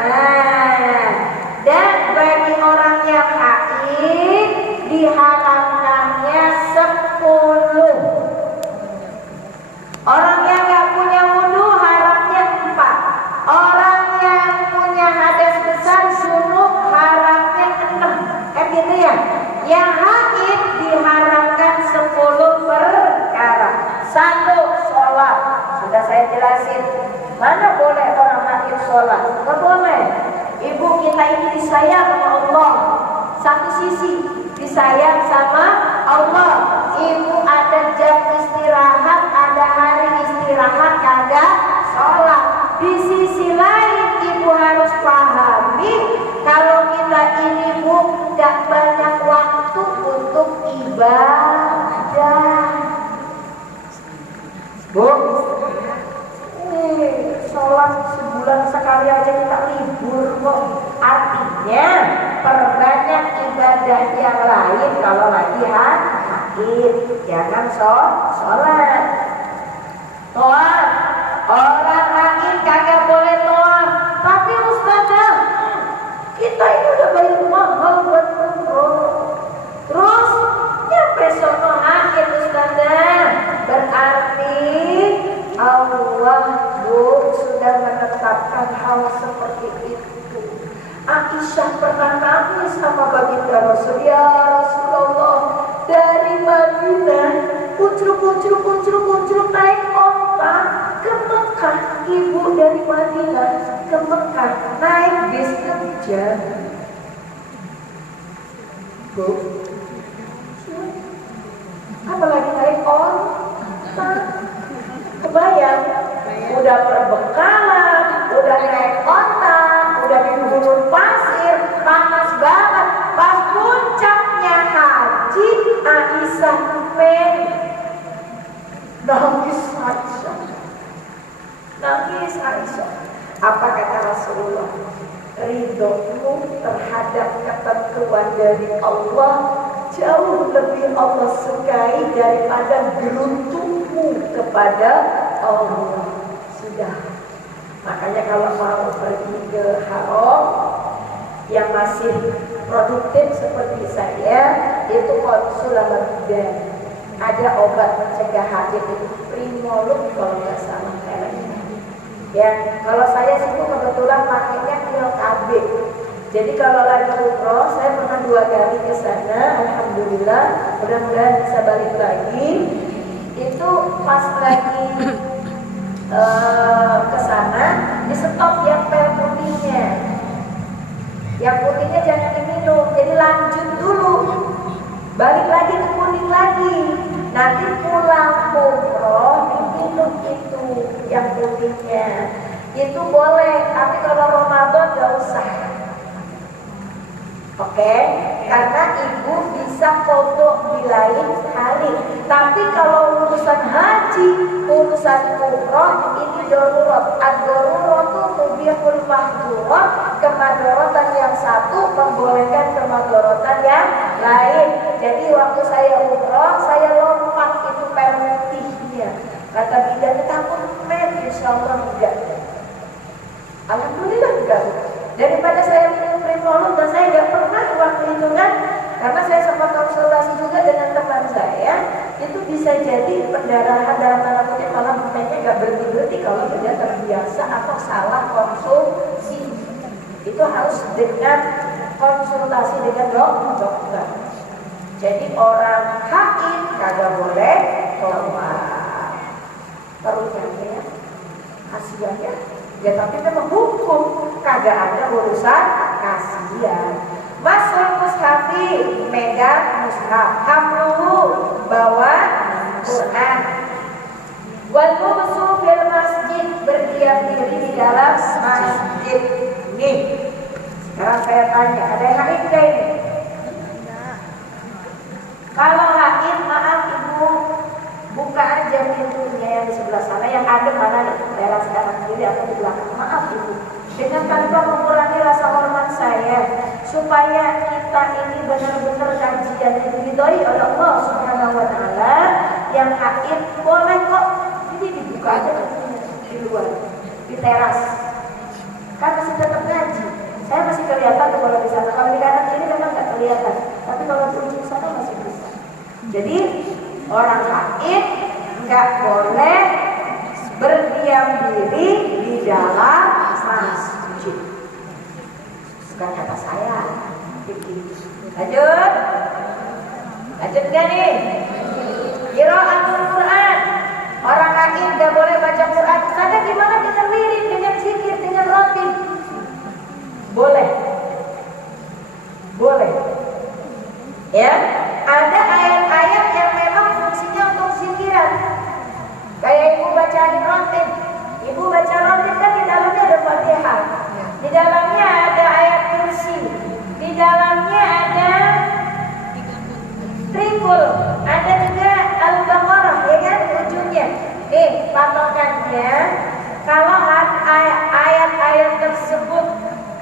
Nah, dan bagi orang yang haid diharamkannya 10. Orang yang gak punya wudu haramnya 4. Orang yang punya hadas besar junub haramnya 6. Gitu ya. Yang haid diharamkan 10 perkara. 1, sholat. Sudah saya jelasin. Mana boleh orang haid sholat? Nggak boleh. Ibu kita ini disayang sama Allah. Satu sisi disayang sama Allah. Ibu ada jam istirahat, ada hari istirahat, kagak sholat. Di sisi lain ibu harus pahami kalau kita ini bu gak banyak waktu untuk ibadah. Bu, sholat sebulan sekali aja kita libur kok. Artinya perbanyak ibadah yang lain kalau lagi haid. Jangan sholat. Toat, orang haid kagak boleh toat. Tapi Ustazah, kita ini udah bayar mahal buat umroh. Terus nyampe sono haid Ustazah. Berarti Allah bu sudah menetapkan hal seperti itu. Aisyah pernah nangis sama baginda Rasul. Ya Rasulullah, dari Madinah kuncruk naik onta ke Mekah. Ibu dari Madinah ke Mekah naik bis kerja. Bu, apalagi naik onta. Kebayang, udah perbekalan, udah naik onta, udah di gurun pasir, panas banget. Pas puncaknya haji, Aisyah nangis Aisyah. Apa kata Rasulullah? Ridhomu terhadap ketentuan dari Allah jauh lebih Allah sukai daripada beruntukmu kepada Allah. Sudah. Makanya kalau mau pergi ke haram yang masih produktif seperti saya, itu konsul sama bidan. Ada obat mencegah haid itu Primolog kalau nggak salah mereknya. Ya, kalau saya sih kebetulan pakainya pil KB. Jadi kalau lagi umroh, saya pernah 2 kali ke sana, alhamdulillah, mudah-mudahan bisa balik lagi. Itu pas lagi ke sana, di stop yang pil putihnya. Yang putihnya jangan diminum, jadi lanjut dulu. Balik lagi ke kuning lagi. Nanti pulang umroh diminum itu yang putihnya. Itu boleh, tapi kalau Ramadan gak usah. Oke, karena ibu bisa foto di lain hari. Tapi kalau urusan haji, urusan umroh, ini darurat. Ad-darurat itu mubihul mahdurat. Kemadharatan yang satu membolehkan kemadharatan yang lain. Jadi waktu saya umroh, saya lompat itu putihnya. Kata bidan, takut men, insya Allah enggak. Alhamdulillah enggak. Daripada saya minum Primolog dan saya nggak pernah waktu itu kan, karena saya sempat konsultasi juga dengan teman saya, itu bisa jadi pendarahan dalam tanda kutip malah momennya nggak berhenti kalau tidak terbiasa atau salah konsumsi. Itu harus dengan konsultasi dengan dokter. Jadi orang haid kagak boleh keluar. Terusnya ya, kasihan ya. Ya tapi memang hukum, kagak ada urusan kasihan. Masul mushafi, megang mushaf, hamluhu, bawa Quran. Wal mubsu fil masjid, berdiam diri di dalam masjid. Nih, sekarang saya tanya, ada yang haid gak ini? Kalau haid, maaf ibu, buka aja pintunya yang di sebelah sana, yang ada mana nih, teras kanan kiri atau di belakang. Maaf ibu, dengan tanpa mengurangi rasa hormat saya, supaya kita ini benar-benar kajian yang diridhoi oleh Allah Subhanahu wa Ta'ala. Yang haid boleh kok, ini dibuka aja pintunya di luar, di teras. kan masih tetap ngaji. Saya masih kelihatan tuh kalau di sana. Kalau di kanan kiri memang nggak kelihatan, tapi kalau di ujung sana masih bisa. Jadi orang haid nggak boleh berdiam diri di dalam masjid. Bukan kata saya. Lanjut. Lanjut gak nih? Qiraatul Quran. Orang haid nggak boleh baca Quran. Sana gimana dengan wirid, dengan zikir, dengan rotib? Boleh. Boleh. Ya, ada ayat-ayat yang memang fungsinya untuk zikiran. Kayak ibu bacain rotib. Ibu baca rotib kan di dalamnya ada Fatihah. Di dalamnya ada ayat kursi. Di dalamnya ada trikul. Ada juga Al-Baqarah, ya kan, ujungnya. Patokannya kalau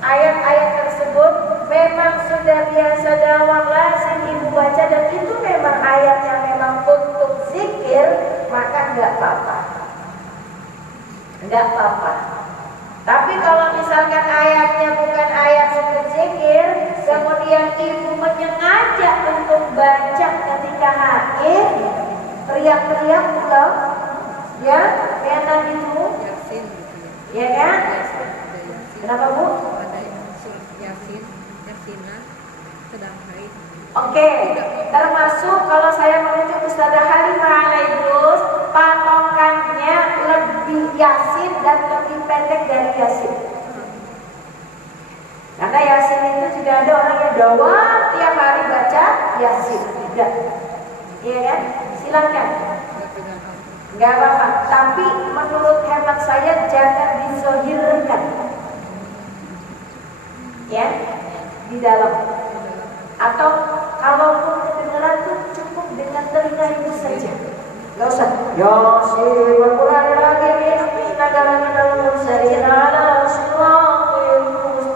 ayat-ayat tersebut memang sudah biasa dalam lazim ibu baca dan itu memang ayat yang memang untuk zikir, maka enggak apa-apa. Enggak apa-apa. Tapi kalau misalkan ayatnya bukan ayat untuk zikir, kemudian ibu menyengaja untuk baca ketika haid, teriak-teriak pula, ya, kayak tadi itu, ya kan? Kenapa Bu? Oke, termasuk kalau saya merujuk Ustazah Halimah Alaidrus, patokannya lebih Yasin dan lebih pendek dari Yasin. Karena Yasin itu juga ada orang yang dawam tiap hari baca Yasin. Tidak, iya kan? Silakan. Enggak apa-apa. Tapi menurut hemat saya jangan dizohirkan. Ya, di dalam. Atau kalaupun kedengaran itu cukup dengan telinga ibu saja. Gak usah. Yasin Al-Quran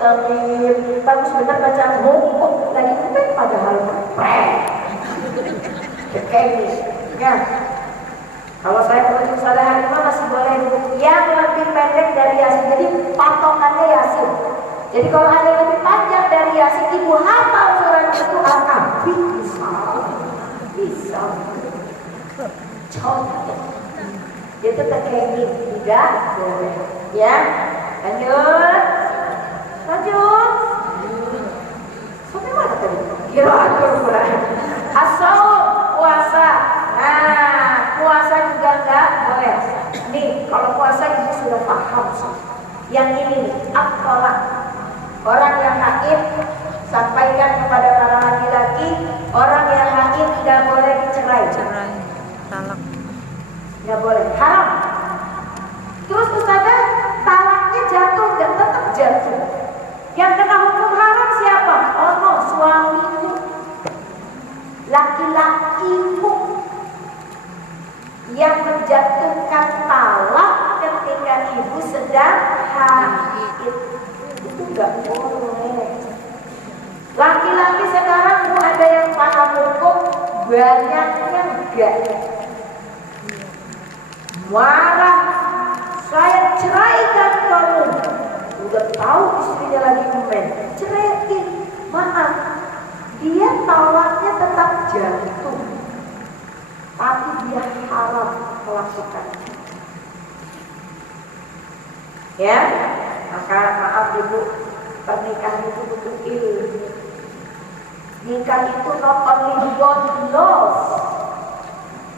lagi bagus benar baca hukum lagi kuping padahal kayak gini. Ya. Kalau saya merujuk Ustazah Halimah masih boleh yang lebih pendek dari Yasin. Jadi patokannya Yasin. Jadi kalau ada yang lebih panjang dari Yasin, ibu hafal surat itu akan bisa. Contoh. Itu kayak gini, tidak boleh. Ya, lanjut. Sampai mana tadi? Qiraatul Quran. As-shaum, puasa. Nah, puasa juga enggak boleh. Nih, kalau puasa ibu sudah paham sih. Yang ini nih, at-thalaq. Orang yang haid sampaikan kepada para laki-laki, orang yang haid tidak boleh dicerai. Talak. Tidak boleh, haram. Terus Ustazah, talaknya jatuh dan tetap jatuh. Yang kena hukum haram siapa? Oh no, suamimu, laki-lakimu yang menjatuhkan talak ketika ibu sedang haid. Itu enggak boleh. Laki-laki sekarang Bu ada yang paham hukum, banyaknya enggak. Marah, saya ceraikan kamu. Udah tahu istrinya lagi komen, ceraiin. Maaf, dia talaknya tetap jatuh, tapi dia haram melakukannya. Ya, maka maaf ibu, pernikahan itu butuh ilmu. Nikah itu not only God knows.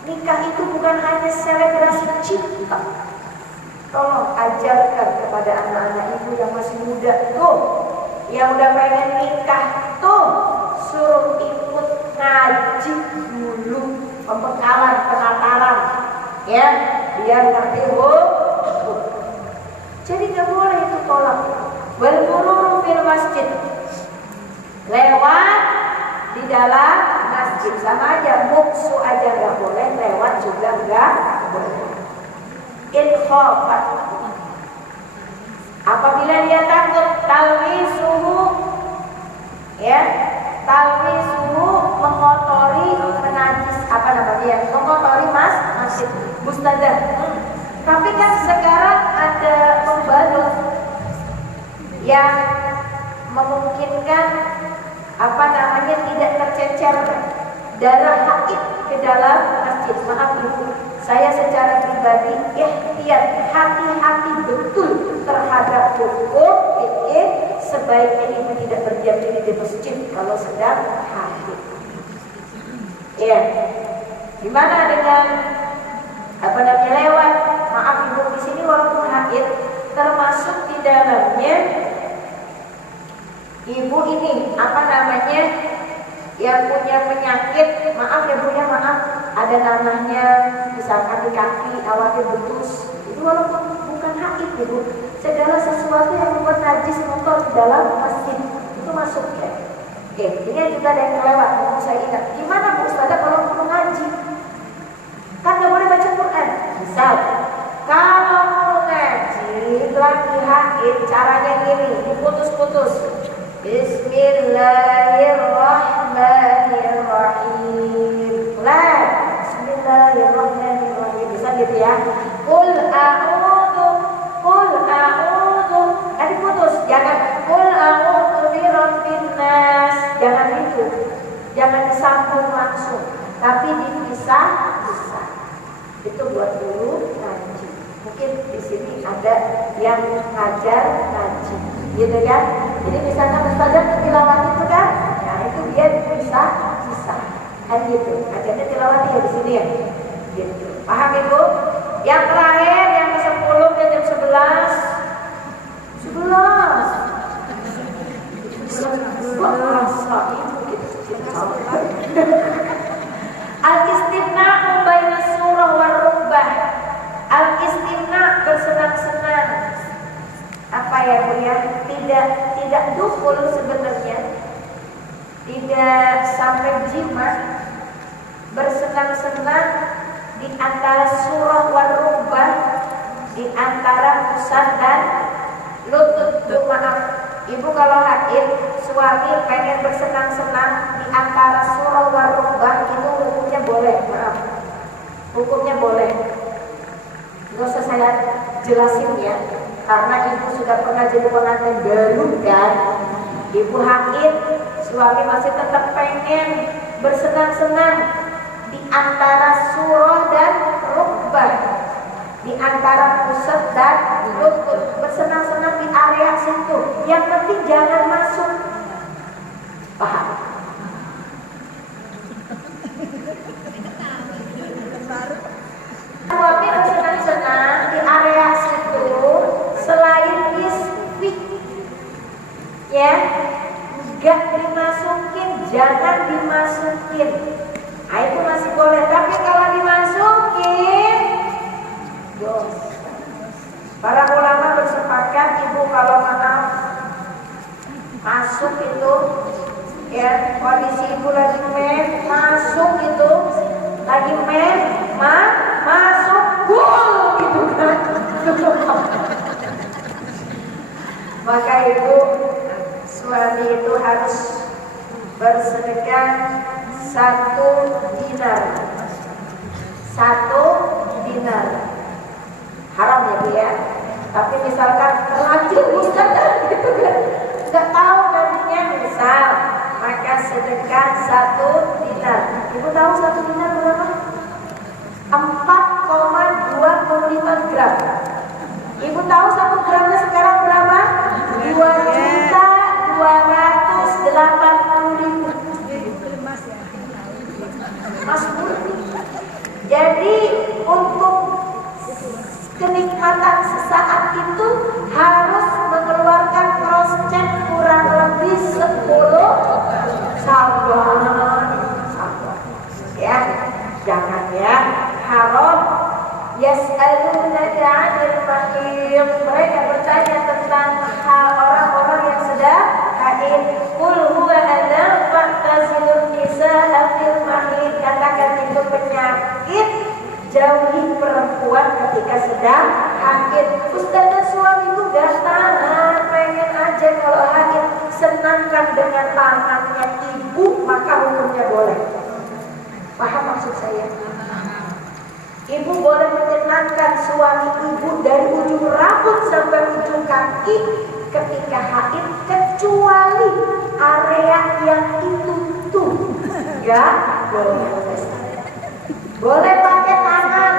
Nikah itu bukan hanya selebrasi cinta. Tolong ajarkan kepada anak-anak ibu yang masih muda tuh, yang udah pengen nikah tuh, suruh ikut ngaji dulu, pembekalan, penataran, ya, biar ngerti hukum. Jadi nggak boleh itu tolak. Bermurur fil masjid, lewat di dalam masjid, sama aja, muksu aja nggak boleh, lewat juga nggak boleh. Inkhafat, apabila dia takut, talwisuhu, ya, talwisuhu mengotori, menajis, apa namanya, mengotori masjid. Ustazah, tapi kan sekarang ada pembalut. yang memungkinkan tidak tercecer darah haid ke dalam masjid. Maaf Ibu, saya secara pribadi ikhtiar hati-hati betul terhadap hukum fikih. Sebaiknya Ibu tidak berdiam diri di masjid kalau sedang haid. Ya, gimana dengan lewat? Maaf Ibu, di sini walaupun haid termasuk di dalamnya Ibu ini yang punya penyakit, maaf ya Bu ya, maaf, ada namanya misalkan di kaki awalnya betus, itu walaupun bukan haid Ibu, segala sesuatu yang membuat najis kotor di dalam masjid itu masuk ya. Oke, ini juga ada yang kelewat, mau saya ingat. Gimana Bu Ustazah kalau mau ngaji? Kan nggak boleh baca Quran. Misal, kalau mau ngaji lagi haid, caranya gini, diputus-putus. Bismillahirrahmanirrahim. Bismillahirrahmanirrahim. Bisa gitu ya. Qul a'udzu. Putus. Jangan qul a'udzu birabbin nas. Jangan itu. Jangan disambung langsung, tapi dipisah-pisah. Itu buat dulu ngaji. Mungkin di sini ada yang ngajar ngaji, gitu ya. Jadi misalkan Ustazah tilawah itu kan, nah itu dia pisah-pisah, kan gitu. Ajarnya tilawah ya di sini ya, gitu. Paham Ibu? Yang terakhir yang ke-10 dan jam 11. Al-istimna'u baina surah war rukbah. Al-istimna' bersenang-senang. Apa ya Bu ya? Tidak dukhul sebenarnya. Tidak sampai jima. Bersenang-senang di antara surah war rukbah, di antara pusat dan lutut. Maaf, Ibu kalau haid, suami pengen bersenang-senang di antara surah war rukbah, itu hukumnya boleh. Maaf, hukumnya boleh. Nggak usah saya jelasin ya, karena Ibu sudah pernah jadi pengantin baru kan. Ibu haid, suami masih tetap pengen bersenang-senang di antara surah dan rukbah, di antara pusat dan lutut, bersenang-senang di area situ. Yang penting jangan masuk. Paham? Suami bersenang-senang di area situ selain isfik, ya, gak dimasukin, jangan dimasukin. Nah, itu masih boleh, tapi kalau dimasukin dosa. Para ulama bersepakat Ibu kalau maaf masuk itu, ya, kondisi Ibu lagi masuk itu, lagi masuk gol gitu kan. Maka Ibu, suami itu harus bersedekah 1 dinar. 1 dinar. Haram ya Bu ya. Tapi misalkan terlanjur Ustaz gitu kan, nggak tahu nantinya misal, maka sedekah 1 dinar. Ibu tahu 1 dinar berapa? 4,25 gram. Ibu tahu 1 gramnya sekarang berapa? 2.280.000. Mas murni. Jadi untuk kenikmatan sesaat itu harus mengeluarkan cross check kurang lebih 10 sabar. Ya, jangan ya, haram. Yas'alunaka 'anil mahid. Mereka bertanya tentang orang-orang yang sedang haid. Qul huwa adhan fa'tazilun nisaa fil mahid. Katakan itu penyakit, jauhi perempuan ketika sedang haid. Ustazah, suami itu gak tahan, pengen aja kalau haid, senangkan dengan tangannya Ibu, maka hukumnya boleh. Paham maksud saya? Ibu boleh menyenangkan suami Ibu dari ujung rambut sampai ujung kaki ketika haid kecuali area yang itu tuh ya boleh. Boleh pakai tangan,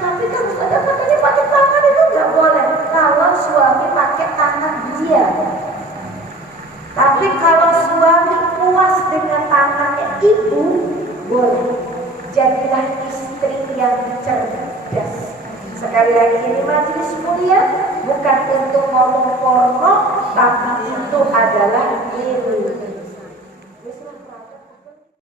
tapi kan ada katanya pakai tangan itu nggak boleh kalau suami pakai tangan dia. Tapi kalau suami puas dengan tangannya ibu, boleh. Jadilah istri yang cerdas. Sekali lagi ini majelis mulia bukan untuk ngomong porno, tapi itu adalah ilmu.